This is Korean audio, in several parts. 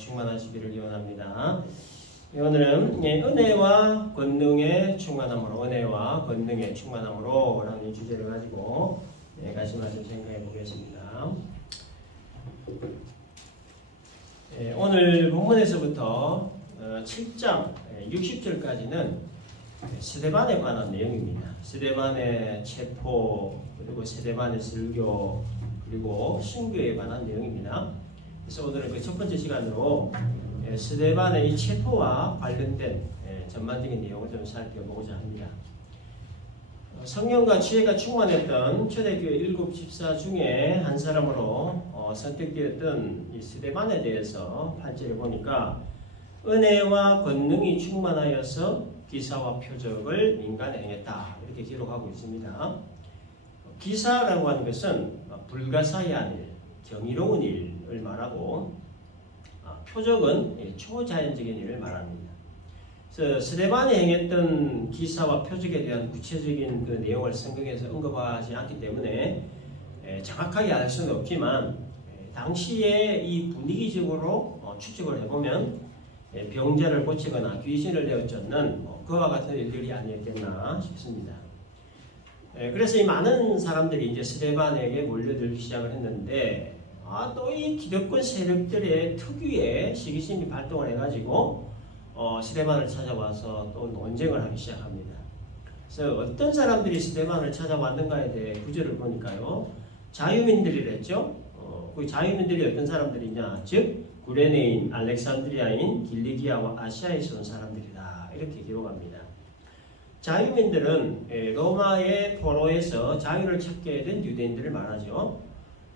충만하시기를 기원합니다. 오늘은 은혜와 권능의 충만함으로, 은혜와 권능의 충만함으로 라는 주제를 가지고 같이 말씀 생각해 보겠습니다. 오늘 본문에서부터 7장 60절까지는 스데반에 관한 내용입니다. 스데반의 체포, 그리고 스데반의 설교, 그리고 순교에 관한 내용입니다. 그래서 오늘은 그 첫 번째 시간으로 스데반의 이 체포와 관련된 전반적인 내용을 좀 살펴보고자 합니다. 성령과 지혜가 충만했던 초대교회 7 집사 중에 한 사람으로 선택되었던 이 스데반에 대해서 8절에 보니까 은혜와 권능이 충만하여서 기사와 표적을 민간에 행했다, 이렇게 기록하고 있습니다. 기사라고 하는 것은 불가사의한 일, 경이로운 일을 말하고, 표적은 초자연적인 일을 말합니다. 그래서 스데반이 행했던 기사와 표적에 대한 구체적인 그 내용을 성경에서 언급하지 않기 때문에 정확하게 알 수는 없지만, 당시에 이 분위기적으로 추측을 해보면 병자를 고치거나 귀신을 내어쫓는 그와 같은 일들이 아니었겠나 싶습니다. 그래서 이 많은 사람들이 이제 스데반에게 몰려들기 시작을 했는데, 또 이 기득권 세력들의 특유의 시기심이 발동을 해가지고 스데반을 찾아와서 또 논쟁을 하기 시작합니다. 그래서 어떤 사람들이 스데반을 찾아왔는가에 대해 구절을 보니까요, 자유민들이랬죠. 그 자유민들이 어떤 사람들이냐, 즉 구레네인, 알렉산드리아인, 길리기아와 아시아에서 온 사람들이다, 이렇게 기록합니다. 자유민들은 로마의 포로에서 자유를 찾게 된 유대인들을 말하죠.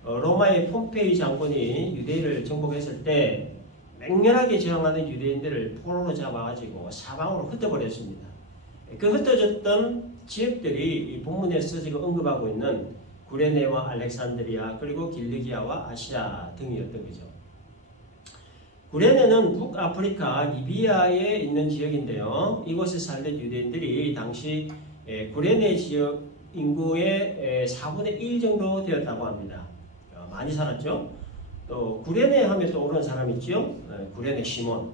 로마의 폼페이 장군이 유대인을 정복했을 때 맹렬하게 저항하는 유대인들을 포로로 잡아가지고 사방으로 흩어버렸습니다. 그 흩어졌던 지역들이 이 본문에서 지금 언급하고 있는 구레네와 알렉산드리아, 그리고 길리기아와 아시아 등이었던 거죠. 구레네는 북아프리카 리비아에 있는 지역인데요. 이곳에 살던 유대인들이 당시 구레네 지역 인구의 4분의 1 정도 되었다고 합니다. 많이 살았죠. 또 구레네 하면 또 오는 사람 있죠. 구레네 시몬,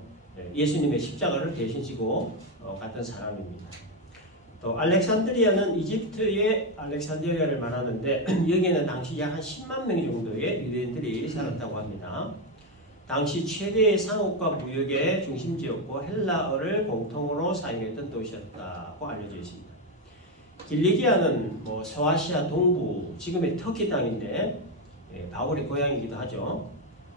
예수님의 십자가를 대신 지고 갔던 사람입니다. 또 알렉산드리아는 이집트의 알렉산드리아를 말하는데, 여기에는 당시 약 한 10만 명 정도의 유대인들이 살았다고 합니다. 당시 최대의 상업과 무역의 중심지였고 헬라어를 공통으로 사용했던 도시였다고 알려져 있습니다. 길리기아는 서아시아 동부, 지금의 터키 땅인데 바울의 고향이기도 하죠.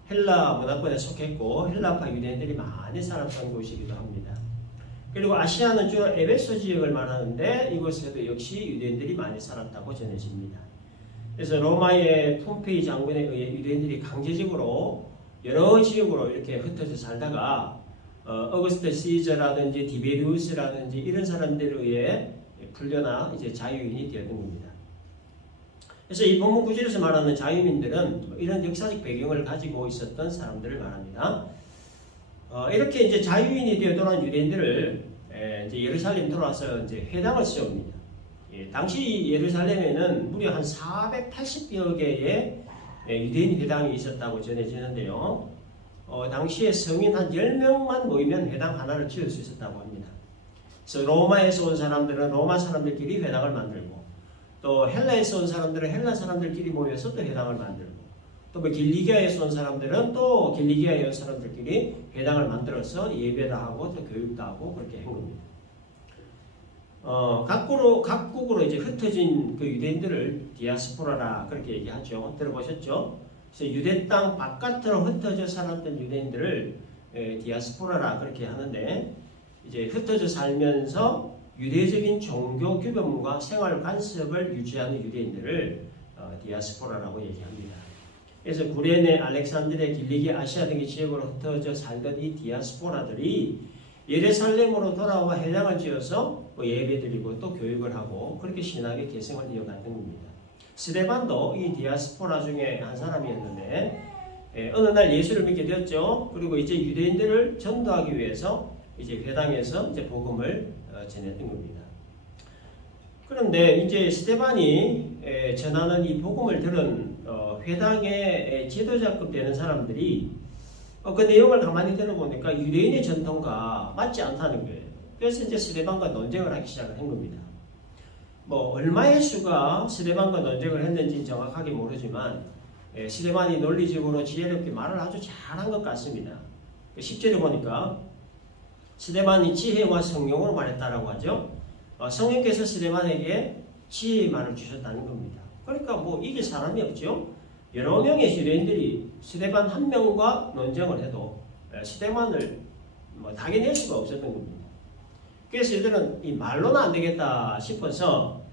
헬라 문화권에 속했고 헬라파 유대인들이 많이 살았던 곳이기도 합니다. 그리고 아시아는 주로 에베소 지역을 말하는데, 이곳에도 역시 유대인들이 많이 살았다고 전해집니다. 그래서 로마의 폼페이 장군에 의해 유대인들이 강제적으로 여러 지역으로 이렇게 흩어져 살다가 어거스트 시저라든지 디베리우스라든지 이런 사람들에 의해 풀려나 이제 자유인이 되었던 겁니다. 그래서 이 본문 구절에서 말하는 자유민들은 이런 역사적 배경을 가지고 있었던 사람들을 말합니다. 이렇게 이제 자유인이 되어 돌아온 유대인들을 이제 예루살렘 돌아와서 이제 회당을 세웁니다. 당시 예루살렘에는 무려 한 480여 개의 유대인 회당이 있었다고 전해지는데요. 당시에 성인 한 10명만 모이면 회당 하나를 지을 수 있었다고 합니다. 그래서 로마에서 온 사람들은 로마 사람들끼리 회당을 만들고, 또 헬라에서 온 사람들은 헬라 사람들끼리 모여서 또 회당을 만들고, 또 길리기아에서 온 사람들은 또 길리기아에 온 사람들끼리 회당을 만들어서 예배도 하고 또 교육도 하고 그렇게 한 겁니다. 각국으로 이제 흩어진 그 유대인들을 디아스포라라 그렇게 얘기하죠. 들어보셨죠? 그래서 유대 땅 바깥으로 흩어져 살았던 유대인들을 디아스포라라 그렇게 하는데, 이제 흩어져 살면서 유대적인 종교 규범과 생활 관습을 유지하는 유대인들을 디아스포라라고 얘기합니다. 그래서 구레네, 알렉산드리아, 길리기아, 아시아 등의 지역으로 흩어져 살던 이 디아스포라들이 예루살렘으로 돌아와 회당을 지어서 예배드리고 또 교육을 하고 그렇게 신학의 개성을 이어갔던 겁니다. 스데반도 이 디아스포라 중에 한 사람이었는데, 어느 날 예수를 믿게 되었죠. 그리고 이제 유대인들을 전도하기 위해서 이제 회당에서 이제 복음을 전했던 겁니다. 그런데 이제 스데반이 전하는 이 복음을 들은 회당의 지도자급 되는 사람들이 그 내용을 가만히 들어보니까 유대인의 전통과 맞지 않다는 거예요. 그래서 이제 스데반과 논쟁을 하기 시작을 한 겁니다. 뭐 얼마의 수가 스데반과 논쟁을 했는지 정확하게 모르지만 스데반이 논리적으로 지혜롭게 말을 아주 잘한 것 같습니다. 10절에 보니까 스데반이 지혜와 성령으로 말했다라고 하죠. 성령께서 스데반에게 지혜의 말을 주셨다는 겁니다. 그러니까 뭐 이길 사람이 없죠. 여러 명의 유대인들이 스데반 한 명과 논쟁을 해도 스데반을 뭐 다겨낼 수가 없었던 겁니다. 그래서 이들은 이 말로는 안 되겠다 싶어서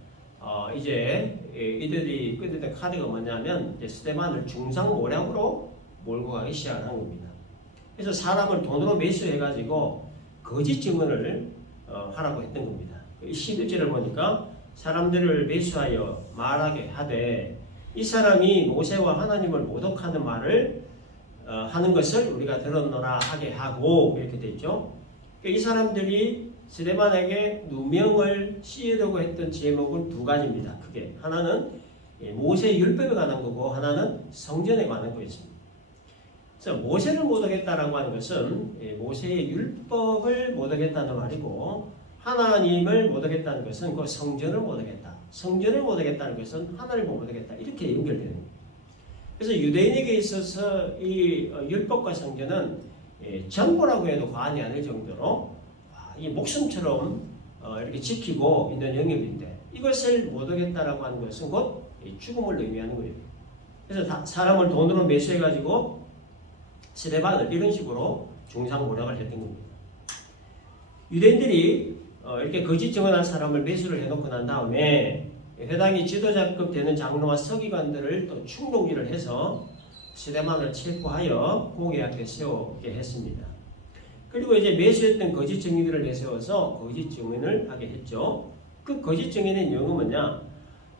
이제 이들이 끄덕던 카드가 뭐냐면 이제 스데반을 중상모략으로 몰고 가기 시작을 한 겁니다. 그래서 사람을 돈으로 매수해가지고 거짓 증언을 하라고 했던 겁니다. 11절을 보니까 사람들을 매수하여 말하게 하되 이 사람이 모세와 하나님을 모독하는 말을 하는 것을 우리가 들었노라 하게 하고 이렇게 되어 있죠. 이 사람들이 스데반에게 누명을 씌우려고 했던 제목은 두 가지입니다. 크게 하나는 모세의 율법에 관한 거고 하나는 성전에 관한 거였습니다. 그래서 모세를 모독했다라고 하는 것은 모세의 율법을 모독했다는 말이고 하나님을 모독했다는 것은 그 성전을 모독했다. 성전을 모독했다는 것은 하나님을 모독했다. 이렇게 연결되는 거예요. 그래서 유대인에게 있어서 이 율법과 성전은 전부라고 해도 과언이 아닐 정도로 이 목숨처럼 이렇게 지키고 있는 영역인데 이것을 모독했다라고 하는 것은 곧 죽음을 의미하는 거예요. 그래서 사람을 돈으로 매수해가지고 스데반을 이런 식으로 중상모략을 했던 겁니다. 유대인들이 이렇게 거짓 증언한 사람을 매수를 해놓고 난 다음에 회당이 지도자급 되는 장로와 서기관들을 또 충동질을 해서 스데반을 체포하여 공회 앞에 세우게 했습니다. 그리고 이제 매수했던 거짓 증인들을 내세워서 거짓 증언을 하게 했죠. 그 거짓 증인의 내용은 뭐냐?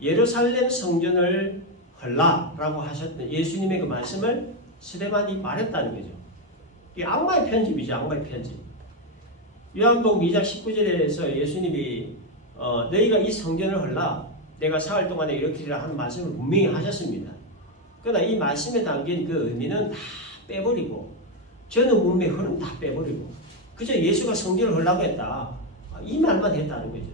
예루살렘 성전을 헐라라고 하셨던 예수님의 그 말씀을 스데반이 말했다는 거죠. 이게 악마의 편집이죠. 악마의 편집. 요한복음 2장 19절에서 예수님이 너희가 이 성전을 헐라 내가 사흘 동안에 일으키리라 하는 말씀을 분명히 하셨습니다. 그러나 이 말씀에 담긴 그 의미는 다 빼버리고 저는 문맥 흐름 다 빼버리고 그저 예수가 성전을 헐라고 했다. 이 말만 했다는 거죠.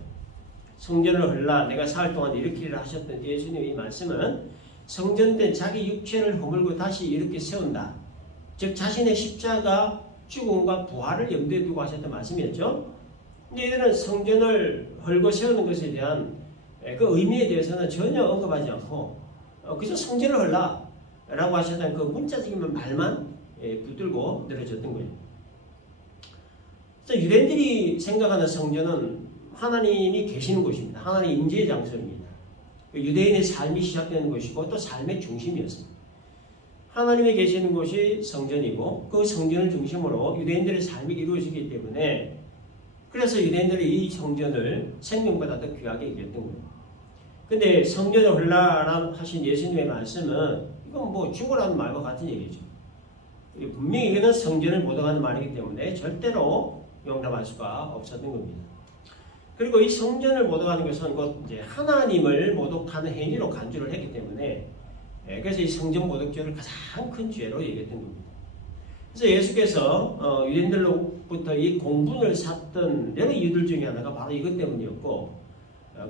성전을 헐라 내가 사흘 동안 일으키리라 하셨던 예수님의 이 말씀은 성전된 자기 육체를 허물고 다시 이렇게 세운다. 즉 자신의 십자가 죽음과 부활을 염두에 두고 하셨던 말씀이었죠. 근데 이들은 성전을 헐고 세우는 것에 대한 그 의미에 대해서는 전혀 언급하지 않고 그저 성전을 헐라 라고 하셨던 그 문자적인 말만 붙들고 늘어졌던 거예요. 그래서 유대인들이 생각하는 성전은 하나님이 계시는 곳입니다. 하나님의 임재의 장소입니다. 유대인의 삶이 시작되는 것이고 또 삶의 중심이었습니다. 하나님이 계시는 곳이 성전이고 그 성전을 중심으로 유대인들의 삶이 이루어지기 때문에 그래서 유대인들이 이 성전을 생명보다 더 귀하게 여겼던 거예요. 근데 성전을 헐라라 하신 예수님의 말씀은 이건 뭐 죽으라는 말과 같은 얘기죠. 분명히 이거는 성전을 모독하는 말이기 때문에 절대로 용납할 수가 없었던 겁니다. 그리고 이 성전을 모독하는 것은 곧 이제 하나님을 모독하는 행위로 간주를 했기 때문에 그래서 이 성전 모독죄를 가장 큰 죄로 얘기했던 겁니다. 그래서 예수께서 유대인들로부터 이 공분을 샀던 여러 이유들 중에 하나가 바로 이것 때문이었고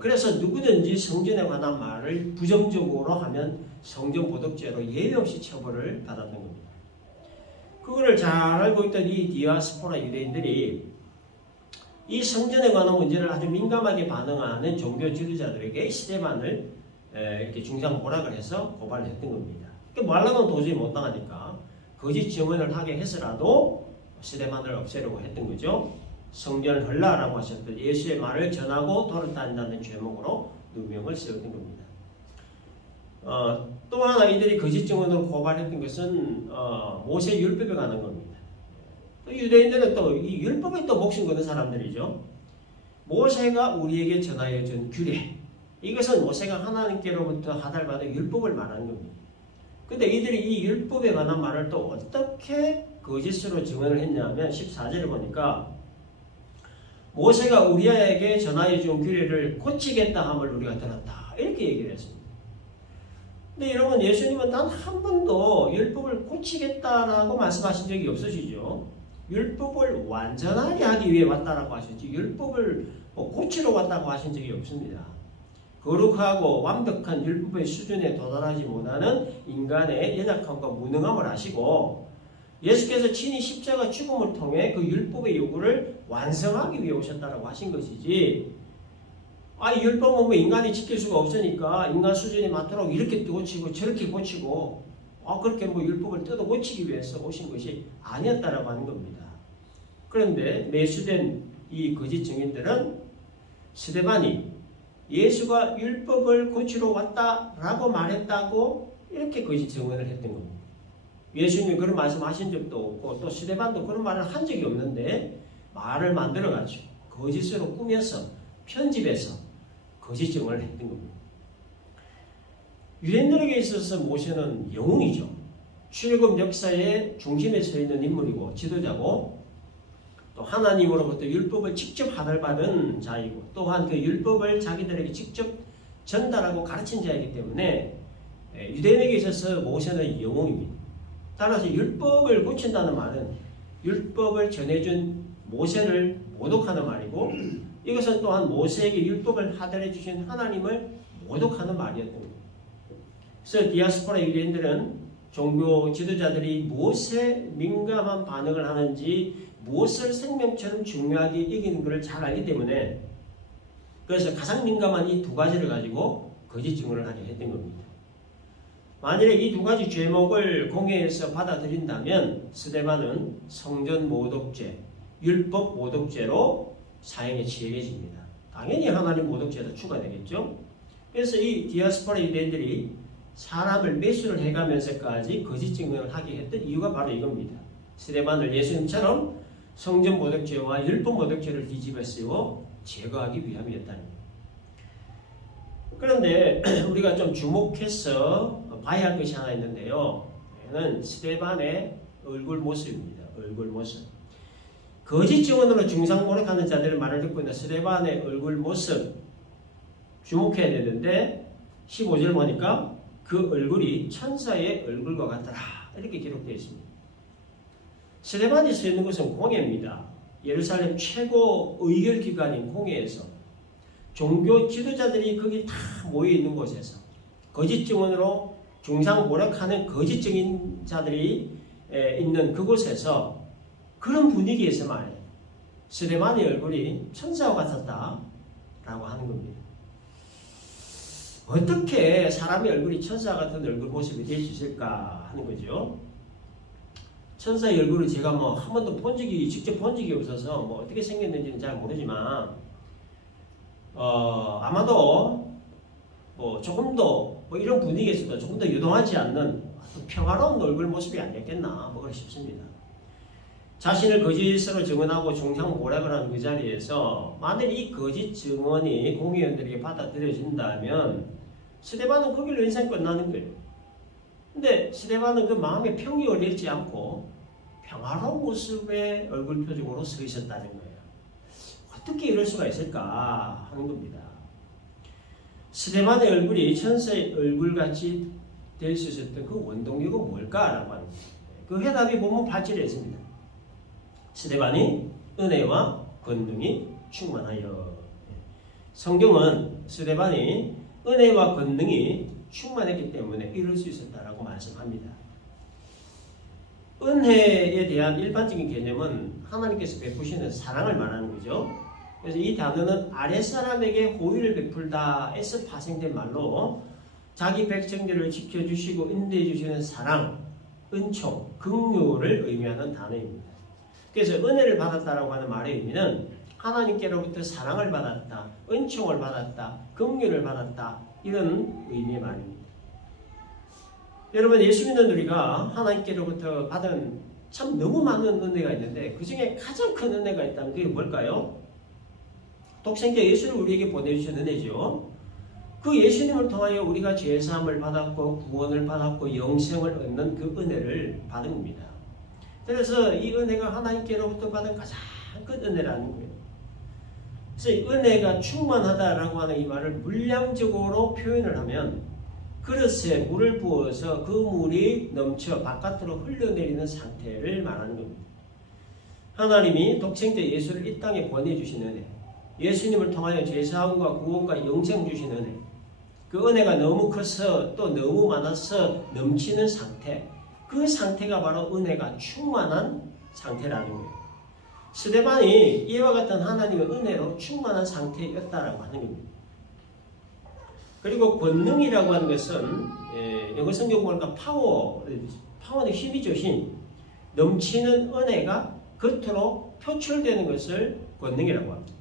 그래서 누구든지 성전에 관한 말을 부정적으로 하면 성전 모독죄로 예외 없이 처벌을 받았던 겁니다. 그거를 잘 알고 있던 이 디아스포라 유대인들이 이 성전에 관한 문제를 아주 민감하게 반응하는 종교 지도자들에게 스데반을 이렇게 중상모략을 해서 고발을 했던 겁니다. 말로는 도저히 못 당하니까 거짓 증언을 하게 해서라도 스데반을 없애려고 했던 거죠. 성전을 헐라라고 하셨던 예수의 말을 전하고 돌을 다닌다는 죄목으로 누명을 세웠던 겁니다. 또 하나 이들이 거짓 증언으로 고발했던 것은 모세 율법에 관한 겁니다. 또 유대인들은 또 이 율법에 또 목숨 거는 사람들이죠. 모세가 우리에게 전하여 준 규례, 이것은 모세가 하나님께로부터 하달받은 율법을 말하는 겁니다. 근데 이들이 이 율법에 관한 말을 또 어떻게 거짓으로 증언을 했냐면 14절에 보니까 모세가 우리에게 전하여 준 규례를 고치겠다 함을 우리가 들었다. 이렇게 얘기를 했습니다. 근데 여러분 예수님은 단 한 번도 율법을 고치겠다라고 말씀하신 적이 없으시죠. 율법을 완전하게 하기 위해 왔다라고 하셨지 율법을 고치러 왔다고 하신 적이 없습니다. 거룩하고 완벽한 율법의 수준에 도달하지 못하는 인간의 연약함과 무능함을 아시고 예수께서 친히 십자가 죽음을 통해 그 율법의 요구를 완성하기 위해 오셨다라고 하신 것이지 이 율법은 뭐 인간이 지킬 수가 없으니까 인간 수준에 맞도록 이렇게 고치고 저렇게 고치고 그렇게 뭐 율법을 뜯어 고치기 위해서 오신 것이 아니었다라고 하는 겁니다. 그런데 매수된 이 거짓 증인들은 스데반이 예수가 율법을 고치러 왔다라고 말했다고 이렇게 거짓 증언을 했던 겁니다. 예수님이 그런 말씀하신 적도 없고 또 스데반도 그런 말을 한 적이 없는데 말을 만들어가지고 거짓으로 꾸며서 편집해서 거짓 증언을 했던 겁니다. 유대인들에게 있어서 모세는 영웅이죠. 출애굽 역사의 중심에 서 있는 인물이고 지도자고 또 하나님으로부터 율법을 직접 하늘받은 자이고 또한 그 율법을 자기들에게 직접 전달하고 가르친 자이기 때문에 유대인에게 있어서 모세는 영웅입니다. 따라서 율법을 고친다는 말은 율법을 전해준 모세를 모독하는 말이고 이것은 또한 모세에게 율법을 하달해 주신 하나님을 모독하는 말이었던 겁니다. 그래서 디아스포라 유대인들은 종교 지도자들이 무엇에 민감한 반응을 하는지 무엇을 생명처럼 중요하게 여기는 것을 잘 알기 때문에 그래서 가장 민감한 이 두 가지를 가지고 거짓 증언을 하게 했던 겁니다. 만일에 이 두 가지 죄목을 공회에서 받아들인다면 스데반은 성전 모독죄, 율법 모독죄로 사형에 처해집니다. 당연히 하나님 모독죄도 추가되겠죠. 그래서 이 디아스포라 유대인들이 사람을 매수를 해가면서까지 거짓 증언을 하게 했던 이유가 바로 이겁니다. 스데반을 예수님처럼 성전 모독죄와 율법 모독죄를 뒤집어 쓰고 제거하기 위함이었다는 거예요. 그런데 우리가 좀 주목해서 봐야 할 것이 하나 있는데요. 이는 스데반의 얼굴 모습입니다. 얼굴 모습. 거짓 증언으로 중상모략하는 자들의 말을 듣고 있는 스데반의 얼굴 모습 주목해야 되는데 15절 보니까 그 얼굴이 천사의 얼굴과 같더라 이렇게 기록되어 있습니다. 스데반이 서 있는 것은 공회입니다. 예루살렘 최고 의결기관인 공회에서 종교 지도자들이 거기 다 모여 있는 곳에서 거짓 증언으로 중상모략하는 거짓 증인자들이 있는 그곳에서 그런 분위기에서 말이에요. 스데반의 얼굴이 천사와 같았다라고 하는 겁니다. 어떻게 사람의 얼굴이 천사 같은 얼굴 모습이 될 수 있을까 하는 거죠. 천사의 얼굴을 제가 한 번도 직접 본 적이 없어서 어떻게 생겼는지는 잘 모르지만 아마도 조금 더 이런 분위기에서도 조금 더 유동하지 않는 평화로운 얼굴 모습이 아니었겠나 그렇게 싶습니다. 자신을 거짓으로 증언하고 중상모략을 하는 그 자리에서 만일 이 거짓 증언이 공회원들에게 받아들여진다면 스데반은 거기로 인생 끝나는 거예요. 근데 스데반은 그 마음에 평이 올리지 않고 평화로운 모습의 얼굴 표정으로 서 있었다는 거예요. 어떻게 이럴 수가 있을까 하는 겁니다. 스데반의 얼굴이 천사의 얼굴같이 될 수 있었던 그 원동력은 뭘까라고 하는 거예요. 그 해답이 본문 8절에 있습니다. 스데반이 은혜와 권능이 충만하여. 성경은 스데반이 은혜와 권능이 충만했기 때문에 이룰 수 있었다라고 말씀합니다. 은혜에 대한 일반적인 개념은 하나님께서 베푸시는 사랑을 말하는 거죠. 그래서 이 단어는 아랫사람에게 호의를 베풀다에서 파생된 말로 자기 백성들을 지켜주시고 인도해주시는 사랑, 은총, 긍휼을 의미하는 단어입니다. 그래서 은혜를 받았다라고 하는 말의 의미는 하나님께로부터 사랑을 받았다, 은총을 받았다, 긍휼을 받았다 이런 의미의 말입니다. 여러분 예수 믿는 우리가 하나님께로부터 받은 참 너무 많은 은혜가 있는데 그 중에 가장 큰 은혜가 있다면 그게 뭘까요? 독생자 예수를 우리에게 보내주신 은혜죠. 그 예수님을 통하여 우리가 죄사함을 받았고 구원을 받았고 영생을 얻는 그 은혜를 받은 겁니다. 그래서 이 은혜가 하나님께로부터 받은 가장 큰 은혜라는 거예요. 그래서 이 은혜가 충만하다라고 하는 이 말을 물량적으로 표현을 하면 그릇에 물을 부어서 그 물이 넘쳐 바깥으로 흘러내리는 상태를 말하는 겁니다. 하나님이 독생자 예수를 이 땅에 보내주신 은혜, 예수님을 통하여 죄사함과 구원과 영생 주신 은혜, 그 은혜가 너무 커서 또 너무 많아서 넘치는 상태, 그 상태가 바로 은혜가 충만한 상태라는 거예요. 스데반이 이와 같은 하나님의 은혜로 충만한 상태였다라고 하는 겁니다. 그리고 권능이라고 하는 것은 영어 성경 보니까 파워는 힘이죠. 힘. 넘치는 은혜가 겉으로 표출되는 것을 권능이라고 합니다.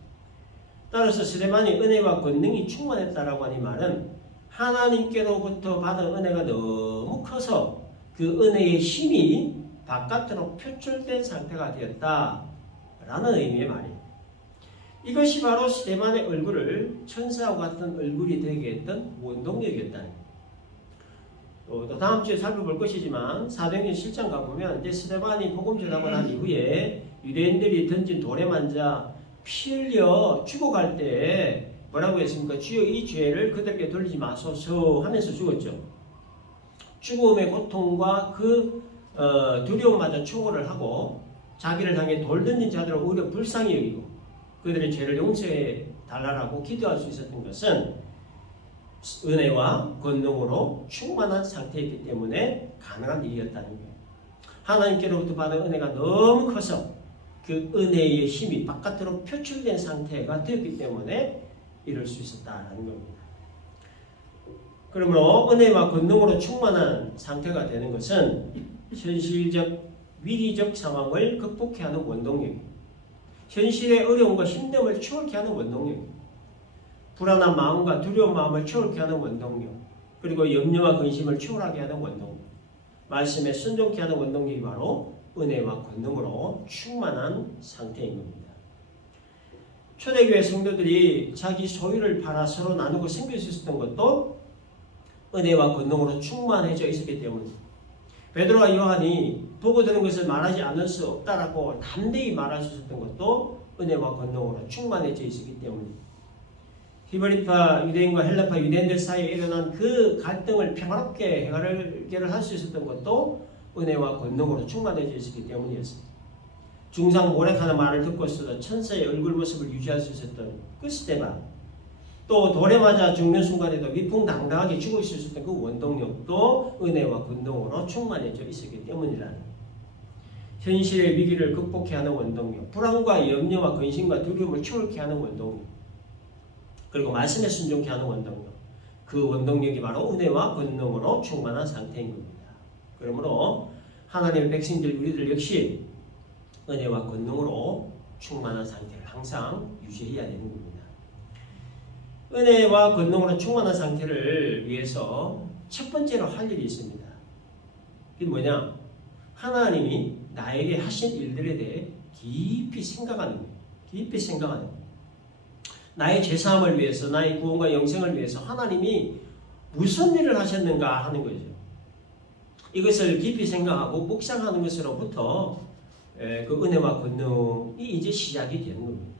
따라서 스데반이 은혜와 권능이 충만했다라고 하는 이 말은 하나님께로부터 받은 은혜가 너무 커서 그 은혜의 힘이 바깥으로 표출된 상태가 되었다라는 의미의 말이에요. 이것이 바로 스데반의 얼굴을 천사와 같은 얼굴이 되게 했던 원동력이었다는 거예요. 또 다음 주에 살펴볼 것이지만 사도행전 7장 가보면 이제 스데반이 복음 전하고 난 이후에 유대인들이 던진 돌에 만자 피 흘려 죽어갈 때 뭐라고 했습니까? 주여 이 죄를 그들에게 돌리지 마소서 하면서 죽었죠. 죽음의 고통과 그 두려움마저 초월을 하고 자기를 향해 돌 던진 자들을 오히려 불쌍히 여기고 그들의 죄를 용서해 달라고 기도할 수 있었던 것은 은혜와 권능으로 충만한 상태였기 때문에 가능한 일이었다는 거예요. 하나님께로부터 받은 은혜가 너무 커서 그 은혜의 힘이 바깥으로 표출된 상태가 되었기 때문에 이럴 수 있었다는 겁니다. 그러므로 은혜와 권능으로 충만한 상태가 되는 것은 현실적, 위기적 상황을 극복해야 하는 원동력입니다. 현실의 어려움과 힘듦을 추월케 하는 원동력입니다. 불안한 마음과 두려운 마음을 추월케 하는 원동력, 그리고 염려와 근심을 추월하게 하는 원동력, 말씀에 순종케 하는 원동력이 바로 은혜와 권능으로 충만한 상태인 겁니다. 초대교회 성도들이 자기 소유를 팔아 서로 나누고 섬길 수 있었던 것도 은혜와 권능으로 충만해져 있었기 때문입니다. 베드로와 요한이 보고 들은 것을 말하지 않을 수 없다라고 담대히 말할 수 있었던 것도 은혜와 권능으로 충만해져 있었기 때문입니다. 히브리파 유대인과 헬라파 유대인들 사이에 일어난 그 갈등을 평화롭게 해결을 할 수 있었던 것도 은혜와 권능으로 충만해져 있었기 때문이었습니다. 중상 모략하는 말을 듣고서도 천사의 얼굴 모습을 유지할 수 있었던 그 스데반, 또 돌에 맞아 죽는 순간에도 위풍당당하게 죽을 수 있었던 그 원동력도 은혜와 권능으로 충만해져 있었기 때문이라는 현실의 위기를 극복해 하는 원동력, 불안과 염려와 근심과 두려움을 추월케 하는 원동력, 그리고 말씀에 순종케 하는 원동력, 그 원동력이 바로 은혜와 권능으로 충만한 상태인 겁니다. 그러므로 하나님의 백성들 우리들 역시 은혜와 권능으로 충만한 상태를 항상 유지해야 되는 겁니다. 은혜와 권능으로 충만한 상태를 위해서 첫 번째로 할 일이 있습니다. 그게 뭐냐? 하나님이 나에게 하신 일들에 대해 깊이 생각하는 거예요. 깊이 생각하는 거예요. 나의 죄사함을 위해서, 나의 구원과 영생을 위해서 하나님이 무슨 일을 하셨는가 하는 거죠. 이것을 깊이 생각하고 묵상하는 것으로부터 그 은혜와 권능이 이제 시작이 되는 겁니다.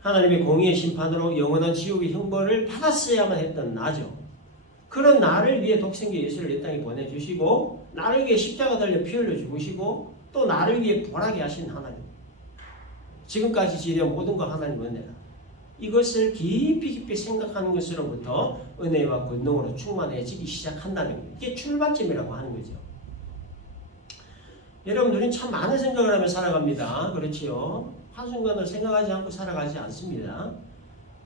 하나님의 공의의 심판으로 영원한 지옥의 형벌을 받았어야만 했던 나죠. 그런 나를 위해 독생자 예수를 이 땅에 보내주시고 나를 위해 십자가 달려 피 흘려 죽으시고 또 나를 위해 벌하게 하신 하나님, 지금까지 지내온 모든 것 하나님 은혜라, 이것을 깊이 생각하는 것으로부터 은혜와 권능으로 충만해지기 시작한다는 거예요. 이게 출발점이라고 하는 거죠. 여러분들은 참 많은 생각을 하며 살아갑니다. 그렇지요? 한순간을 생각하지 않고 살아가지 않습니다.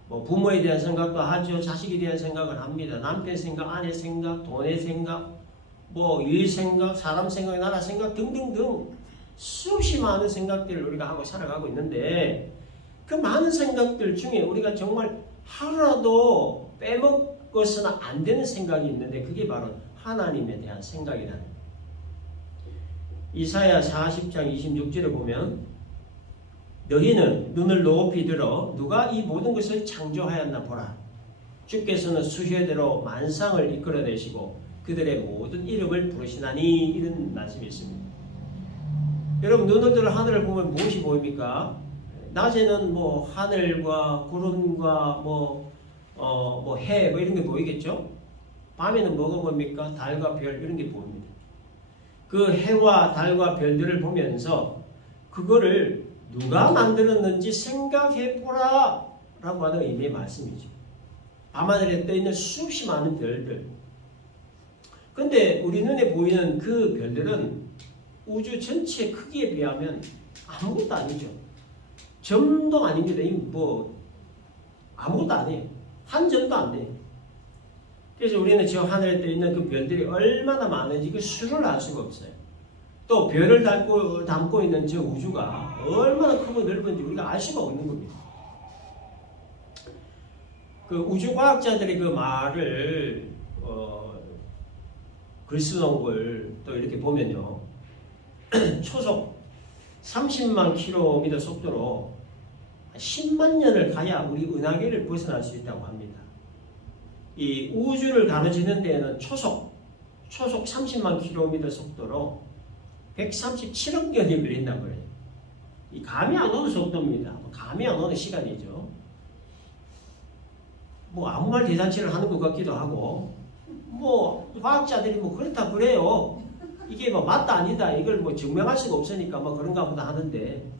뭐 부모에 대한 생각도 하죠. 자식에 대한 생각을 합니다. 남편 생각, 아내 생각, 돈의 생각, 뭐 일 생각, 사람 생각, 나라 생각 등등등 수없이 많은 생각들을 우리가 하고 살아가고 있는데, 그 많은 생각들 중에 우리가 정말 하루라도 빼먹어서는 안 되는 생각이 있는데 그게 바로 하나님에 대한 생각이라는 거예요. 이사야 40장 26절에 보면 너희는 눈을 높이 들어 누가 이 모든 것을 창조하였나 보라. 주께서는 수혜대로 만상을 이끌어내시고 그들의 모든 이름을 부르시나니, 이런 말씀이 있습니다. 여러분, 눈을 들어 하늘을 보면 무엇이 보입니까? 낮에는 뭐 하늘과 구름과 해 이런 게 보이겠죠? 밤에는 뭐가 보입니까? 달과 별 이런 게 보입니다. 그 해와 달과 별들을 보면서 그거를 누가 만들었는지 생각해보라 라고 하는 의미의 말씀이죠. 밤하늘에 떠있는 수없이 많은 별들. 근데 우리 눈에 보이는 그 별들은 우주 전체 크기에 비하면 아무것도 아니죠. 점도 아닙니다. 아무것도 아니에요. 한 점도 안 돼요. 그래서 우리는 저 하늘에 떠있는 그 별들이 얼마나 많은지 그 수를 알 수가 없어요. 또 별을 담고 있는 저 우주가 얼마나 크고 넓은지 우리가 알 수가 없는 겁니다. 그 우주과학자들의 그 말을 글 써놓은 걸 또 이렇게 보면요. 초속 30만 킬로미터 속도로 10만 년을 가야 우리 은하계를 벗어날 수 있다고 합니다. 이 우주를 가로지는 데에는 초속 30만 킬로미터 속도로 137억 년이 걸린다고 해요. 이 감이 안 오는 속도입니다. 감이 안 오는 시간이죠. 아무 말 대잔치를 하는 것 같기도 하고, 과학자들이 그렇다 그래요. 이게 맞다 아니다 이걸 증명할 수가 없으니까 그런가 보다 하는데,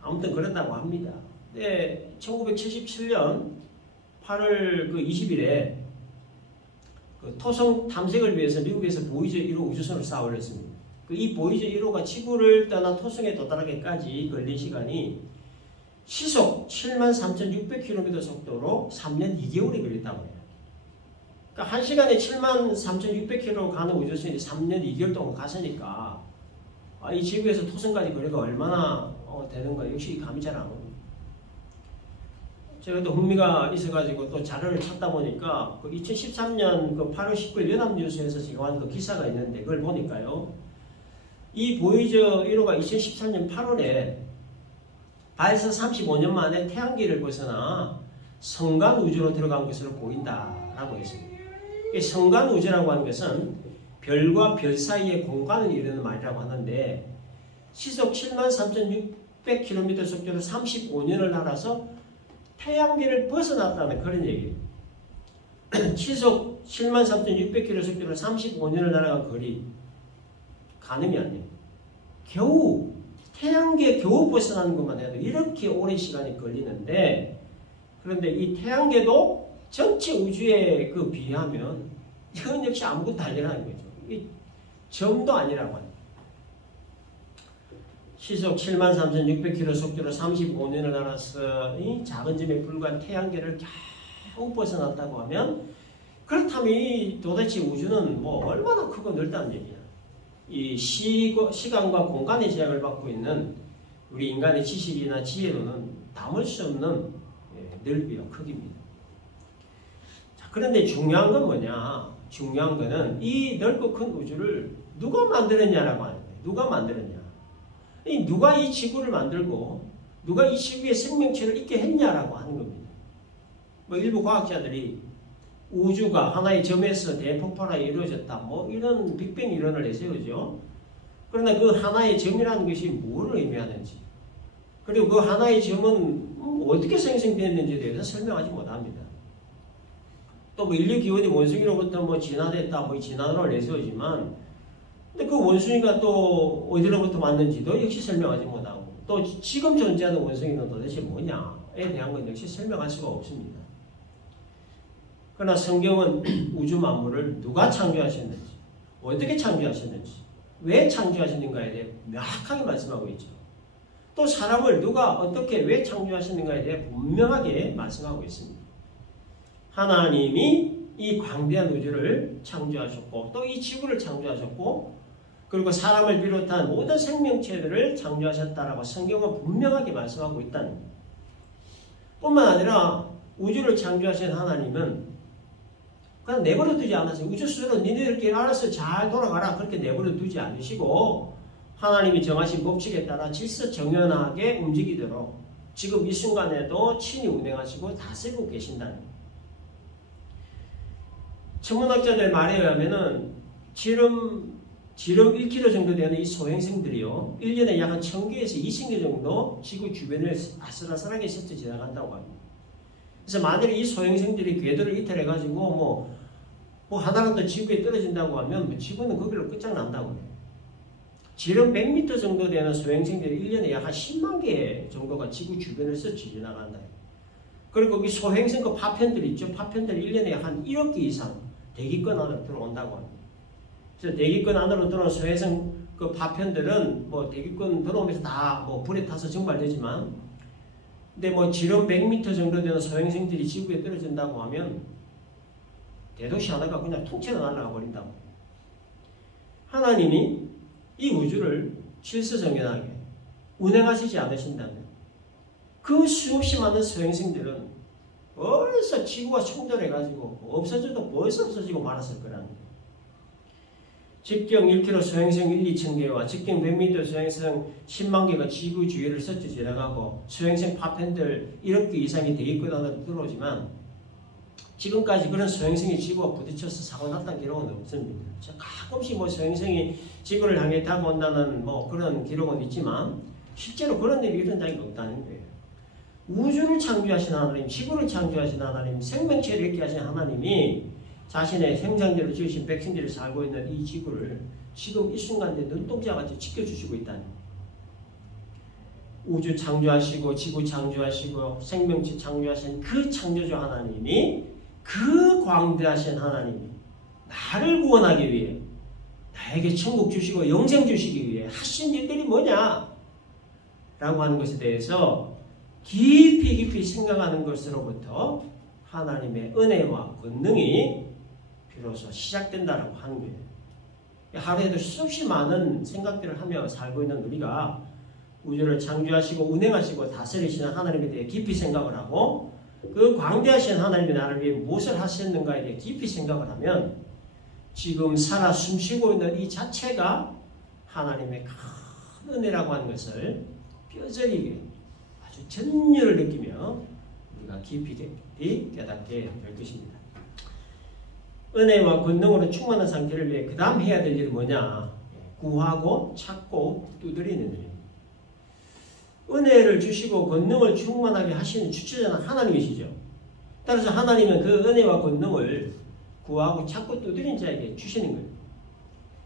아무튼 그런다고 합니다. 네, 1977년 8월 20일에 그 토성 탐색을 위해서 미국에서 보이저 1호 우주선을 쏘아올렸습니다. 이 보이저 1호가 지구를 떠나 토성에 도달하기까지 걸린 시간이 시속 73,600km 속도로 3년 2개월이 걸렸다고 해요. 그러니까 1시간에 73,600km 가는 우주선이 3년 2개월 동안 갔으니까 이 지구에서 토성까지 거리가 얼마나 되는 거예요. 역시 감이 잘 안 옵니다. 제가 또 흥미가 있어가지고 또 자료를 찾다 보니까 2013년 8월 19일 연합뉴스에서 지금 한 기사가 있는데 그걸 보니까요. 이 보이저 1호가 2013년 8월에 발사 35년 만에 태양계를 벗어나 성간 우주로 들어간 것으로 보인다라고 했습니다. 성간 우주라고 하는 것은 별과 별 사이의 공간을 이루는 말이라고 하는데 시속 73,600km 속도로 35년을 날아서 태양계를 벗어났다는 그런 얘기예요. 시속 73,600km 속도로 35년을 날아간 거리 가늠이 안 돼요. 겨우 태양계 겨우 벗어나는 것만 해도 이렇게 오랜 시간이 걸리는데, 그런데 이 태양계도 전체 우주에 비하면 이건 역시 아무것도 아니라는 거죠. 이 점도 아니라고 합니다. 시속 73,600km 속도로 35년을 날아서 이 작은 점에 불과한 태양계를 겨우 벗어났다고 하면, 그렇다면 도대체 우주는 얼마나 크고 넓다는 얘기야. 이 시간과 공간의 제약을 받고 있는 우리 인간의 지식이나 지혜로는 담을 수 없는 넓이와 크기입니다. 자, 그런데 중요한 건 뭐냐? 중요한 거는 이 넓고 큰 우주를 누가 만들었냐라고 하는 거예요. 누가 만들었냐? 누가 이 지구를 만들고 누가 이 지구에 생명체를 있게 했냐라고 하는 겁니다. 일부 과학자들이 우주가 하나의 점에서 대폭발하여 이루어졌다. 이런 빅뱅 이론을 내세우죠. 그러나 그 하나의 점이라는 것이 뭘 의미하는지, 그리고 그 하나의 점은 어떻게 생성되었는지에 대해서 설명하지 못합니다. 또 인류 기원이 원숭이로부터 진화됐다, 진화론을 내세우지만, 근데 그 원숭이가 또 어디로부터 왔는지도 역시 설명하지 못하고, 또 지금 존재하는 원숭이는 도대체 뭐냐에 대한 건 역시 설명할 수가 없습니다. 그러나 성경은 우주 만물을 누가 창조하셨는지, 어떻게 창조하셨는지, 왜 창조하셨는가에 대해 명확하게 말씀하고 있죠. 또 사람을 누가 어떻게 왜 창조하셨는가에 대해 분명하게 말씀하고 있습니다. 하나님이 이 광대한 우주를 창조하셨고, 또 이 지구를 창조하셨고, 그리고 사람을 비롯한 모든 생명체들을 창조하셨다라고 성경은 분명하게 말씀하고 있다는 겁니다. 뿐만 아니라 우주를 창조하신 하나님은 그냥 내버려 두지 않았어요. 우주 스스로 니네들끼리 알아서 잘 돌아가라 그렇게 내버려 두지 않으시고, 하나님이 정하신 법칙에 따라 질서정연하게 움직이도록 지금 이 순간에도 친히 운행하시고 다스리고 계신다는 거예요. 천문학자들 말에 의하면은 지름 1km 정도 되는 이 소행성들이요, 1년에 약 한 1000개에서 2000개 정도 지구 주변을 아슬아슬하게 스쳐 지나간다고 합니다. 그래서 만약에 이 소행성들이 궤도를 이탈해가지고 뭐 하나라도 지구에 떨어진다고 하면 뭐 지구는 거기로 끝장난다고 해요. 지름 100m 정도 되는 소행성들이 1년에 약 한 10만 개 정도가 지구 주변에서 지나간다. 그리고 거기 소행성 그 파편들이 있죠. 파편들이 1년에 약 한 1억 개 이상 대기권 안으로 들어온다고 합니다. 그래서 대기권 안으로 들어온 소행성 그 파편들은 뭐 대기권 들어오면서 다 뭐 불에 타서 증발되지만, 근데 뭐 지름 100m 정도 되는 소행성들이 지구에 떨어진다고 하면 대도시 하나가 그냥 통째로 날아가 버린다고. 하나님이 이 우주를 질서정연하게 운행하시지 않으신다면 그 수없이 많은 소행성들은 벌써 지구와 충돌해가지고 없어져도 벌써 없어지고 말았을 거라는 거예요. 직경 1km 소행성 1, 2천 개와 직경 100m 소행성 10만 개가 지구 주위를 스쳐 지나가고 소행성 파편들 1억 개 이상이 대기권 안으로 들어오지만 지금까지 그런 소행성이 지구와 부딪혀서 사고 났다는 기록은 없습니다. 가끔씩 뭐 소행성이 지구를 향해 다가온다는 뭐 그런 기록은 있지만 실제로 그런 일이 일어난 적이 없다는 거예요. 우주를 창조하신 하나님, 지구를 창조하신 하나님, 생명체를 있게 하신 하나님이 자신의 생산대로 지으신 백성들이 살고 있는 이 지구를 지금 이 순간에 눈동자같이 지켜주시고 있다는 거예요. 우주 창조하시고 지구 창조하시고 생명체 창조하신 그 창조주 하나님이, 그 광대하신 하나님이 나를 구원하기 위해, 나에게 천국 주시고 영생 주시기 위해 하신 일들이 뭐냐? 라고 하는 것에 대해서 깊이 생각하는 것으로부터 하나님의 은혜와 권능이 비로소 시작된다라고 하는 거예요. 하루에도 수없이 많은 생각들을 하며 살고 있는 우리가 우주를 창조하시고 운행하시고 다스리시는 하나님에 대해 깊이 생각을 하고, 그 광대하신 하나님이 나를 위해 무엇을 하셨는가에 대해 깊이 생각을 하면 지금 살아 숨쉬고 있는 이 자체가 하나님의 큰 은혜라고 하는 것을 뼈저리게 아주 전율을 느끼며 우리가 깊이 깨닫게 될 것입니다. 은혜와 권능으로 충만한 상태를 위해 그 다음 해야 될 일은 뭐냐? 구하고 찾고 두드리는 일입니다. 은혜를 주시고 권능을 충만하게 하시는 주체자는 하나님이시죠. 따라서 하나님은 그 은혜와 권능을 구하고 찾고 두드린 자에게 주시는 거예요.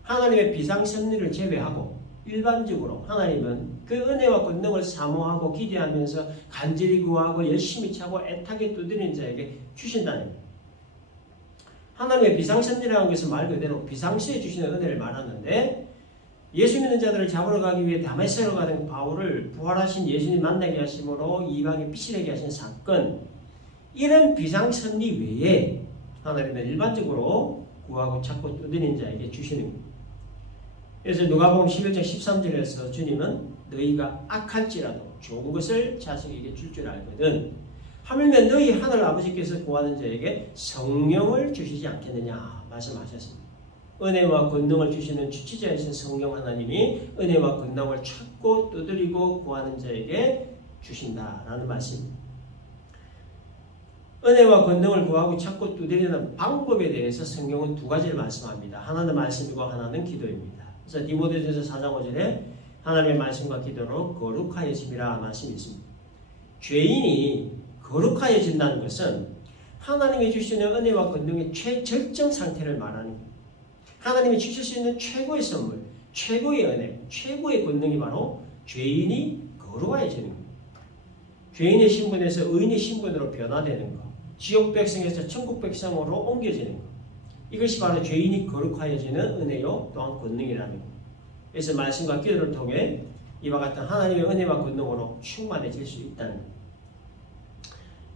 하나님의 비상섭리를 제외하고 일반적으로 하나님은 그 은혜와 권능을 사모하고 기대하면서 간절히 구하고 열심히 찾고 애타게 두드리는 자에게 주신다는 거예요. 하나님의 비상섭리라는 것은 말 그대로 비상시에 주시는 은혜를 말하는데, 예수 믿는 자들을 잡으러 가기 위해 다메섹으로 가는 바울을 부활하신 예수님 만나게 하심으로 이방에 빛이 되게 하신 사건, 이런 비상섭리 외에 하나님은 일반적으로 구하고 찾고 두드리는 자에게 주시는 겁니다. 그래서 누가복음 11장 13절에서 주님은 너희가 악할지라도 좋은 것을 자식에게 줄 줄 알거든 하물며 너희 하늘 아버지께서 구하는 자에게 성령을 주시지 않겠느냐 말씀하셨습니다. 은혜와 권능을 주시는 주치자이신 성령 하나님이 은혜와 권능을 찾고 두드리고 구하는 자에게 주신다라는 말씀입니다. 은혜와 권능을 구하고 찾고 두드리는 방법에 대해서 성경은 두 가지를 말씀합니다. 하나는 말씀이고 하나는 기도입니다. 그래서 디모데전서 4장 5절에 하나님의 말씀과 기도로 거룩하여짐이라 말씀이 있습니다. 죄인이 거룩하여진다는 것은 하나님이 주시는 은혜와 권능의 최절정 상태를 말하는 거예요. 하나님이 주실 수 있는 최고의 선물, 최고의 은혜, 최고의 권능이 바로 죄인이 거룩하여지는 겁니다. 죄인의 신분에서 의인의 신분으로 변화되는 것, 지옥 백성에서 천국 백성으로 옮겨지는 것, 이것이 바로 죄인이 거룩하여지는 은혜요 또한 권능이라는 것. 그래서 말씀과 기도를 통해 이와 같은 하나님의 은혜와 권능으로 충만해질 수 있다는 것.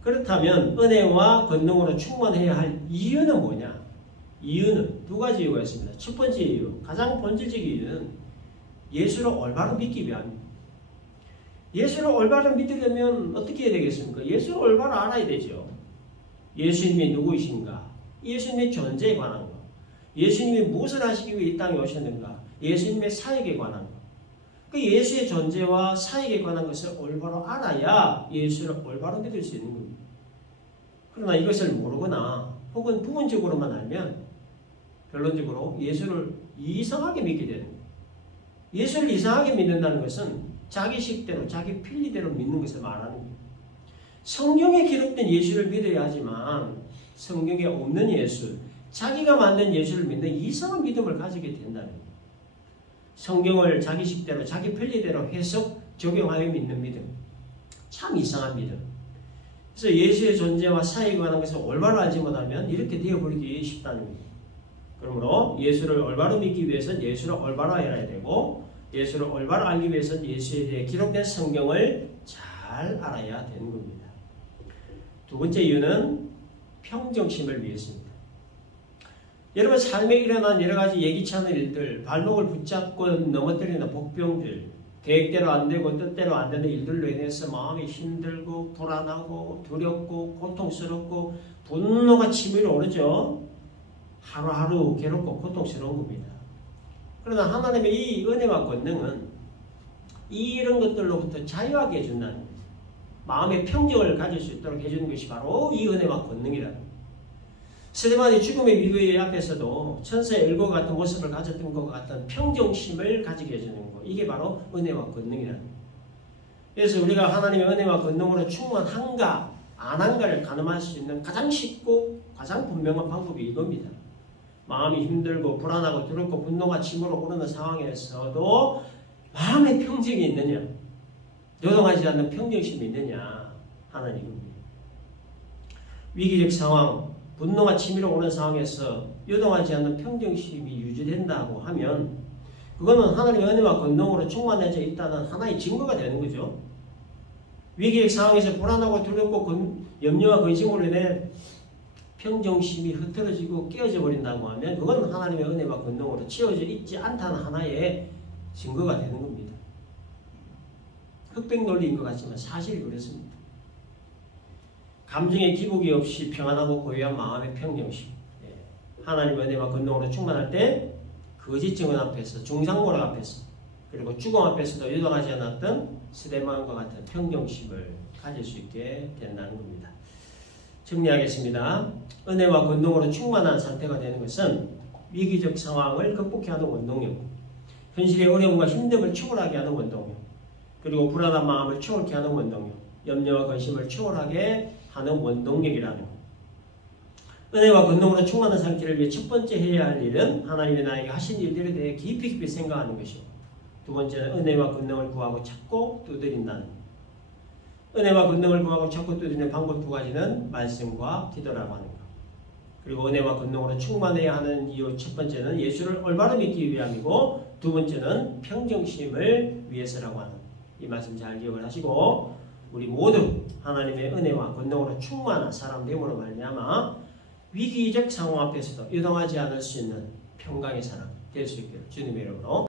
그렇다면 은혜와 권능으로 충만해야 할 이유는 뭐냐? 이유는 두 가지 이유가 있습니다. 첫 번째 이유, 가장 본질적인 이유는 예수를 올바로 믿기 위함입니다. 예수를 올바로 믿으려면 어떻게 해야 되겠습니까? 예수를 올바로 알아야 되죠. 예수님이 누구이신가? 예수님의 존재에 관한 것. 예수님이 무엇을 하시기 위해 이 땅에 오셨는가? 예수님의 사역에 관한 것. 그 예수의 존재와 사역에 관한 것을 올바로 알아야 예수를 올바로 믿을 수 있는 겁니다. 그러나 이것을 모르거나 혹은 부분적으로만 알면 결론적으로 예수를 이상하게 믿게 되는 거예요. 예수를 이상하게 믿는다는 것은 자기 식대로 자기 필리대로 믿는 것을 말하는 거예요. 성경에 기록된 예수를 믿어야 하지만 성경에 없는 예수, 자기가 만든 예수를 믿는 이상한 믿음을 가지게 된다는 거예요. 성경을 자기식대로 자기 편리대로 해석 적용하여 믿는 믿음. 참 이상한 믿음. 그래서 예수의 존재와 사역에 관한 것을 올바로 알지 못하면 이렇게 되어버리기 쉽다는 거예요. 그러므로 예수를 올바로 믿기 위해서는 예수를 올바로 알아야 되고 예수를 올바로 알기 위해서는 예수에 대해 기록된 성경을 잘 알아야 되는 겁니다. 두 번째 이유는 평정심을 위해서입니다. 여러분 삶에 일어난 여러 가지 예기치 않은 일들, 발목을 붙잡고 넘어뜨리는 복병들, 계획대로 안 되고 뜻대로 안 되는 일들로 인해서 마음이 힘들고 불안하고 두렵고 고통스럽고 분노가 치밀어 오르죠. 하루하루 괴롭고 고통스러운 겁니다. 그러나 하나님의 이 은혜와 권능은 이런 것들로부터 자유하게 해준다는 거예요. 마음의 평정을 가질 수 있도록 해주는 것이 바로 이 은혜와 권능이라는 거예요. 스데반이 죽음의 위기 앞에서도 천사의 일과 같은 모습을 가졌던 것 같은 평정심을 가지게 해주는 것. 이게 바로 은혜와 권능이라는 거예요. 그래서 우리가 하나님의 은혜와 권능으로 충만한가 안 한가를 가늠할 수 있는 가장 쉽고 가장 분명한 방법이 이겁니다. 마음이 힘들고 불안하고 두렵고 분노가 치밀어 오르는 상황에서도 마음의 평정이 있느냐, 요동하지 않는 평정심이 있느냐 하는 이겁니다. 위기적 상황, 분노가 치밀어 오는 상황에서 요동하지 않는 평정심이 유지된다고 하면 그거는 하나님의 은혜와 권능으로 충만해져 있다는 하나의 증거가 되는 거죠. 위기적 상황에서 불안하고 두렵고 염려와 근심으로 인해 평정심이 흐트러지고 깨어져 버린다고 하면 그건 하나님의 은혜와 권능으로 채워져 있지 않다는 하나의 증거가 되는 겁니다. 흑백 논리인 것 같지만 사실이 그렇습니다. 감정의 기복이 없이 평안하고 고요한 마음의 평정심. 하나님의 은혜와 권능으로 충만할 때 거짓 증언 앞에서, 중상모략 앞에서, 그리고 죽음 앞에서도 요동하지 않았던 스데반과 같은 평정심을 가질 수 있게 된다는 겁니다. 정리하겠습니다. 은혜와 권능으로 충만한 상태가 되는 것은 위기적 상황을 극복해 하는 원동력, 현실의 어려움과 힘듦을 초월하게 하는 원동력, 그리고 불안한 마음을 초월케 하는 원동력, 염려와 근심을 초월하게 하는 원동력이라는 것. 은혜와 권능으로 충만한 상태를 위해 첫 번째 해야 할 일은 하나님이 나에게 하신 일들에 대해 깊이 생각하는 것이고, 두 번째는 은혜와 권능을 구하고 찾고 두드린다는 것. 은혜와 권능을 구하고 찾고 두드리는 방법 두 가지는 말씀과 기도라고 하는 것. 그리고 은혜와 권능으로 충만해야 하는 이유 첫 번째는 예수를 올바로 믿기 위함이고, 두 번째는 평정심을 위해서라고 하는 이 말씀 잘 기억을 하시고, 우리 모두 하나님의 은혜와 권능으로 충만한 사람 되므로 말미암아 위기적 상황 앞에서도 요동하지 않을 수 있는 평강의 사람 될 수 있기를 주님의 이름으로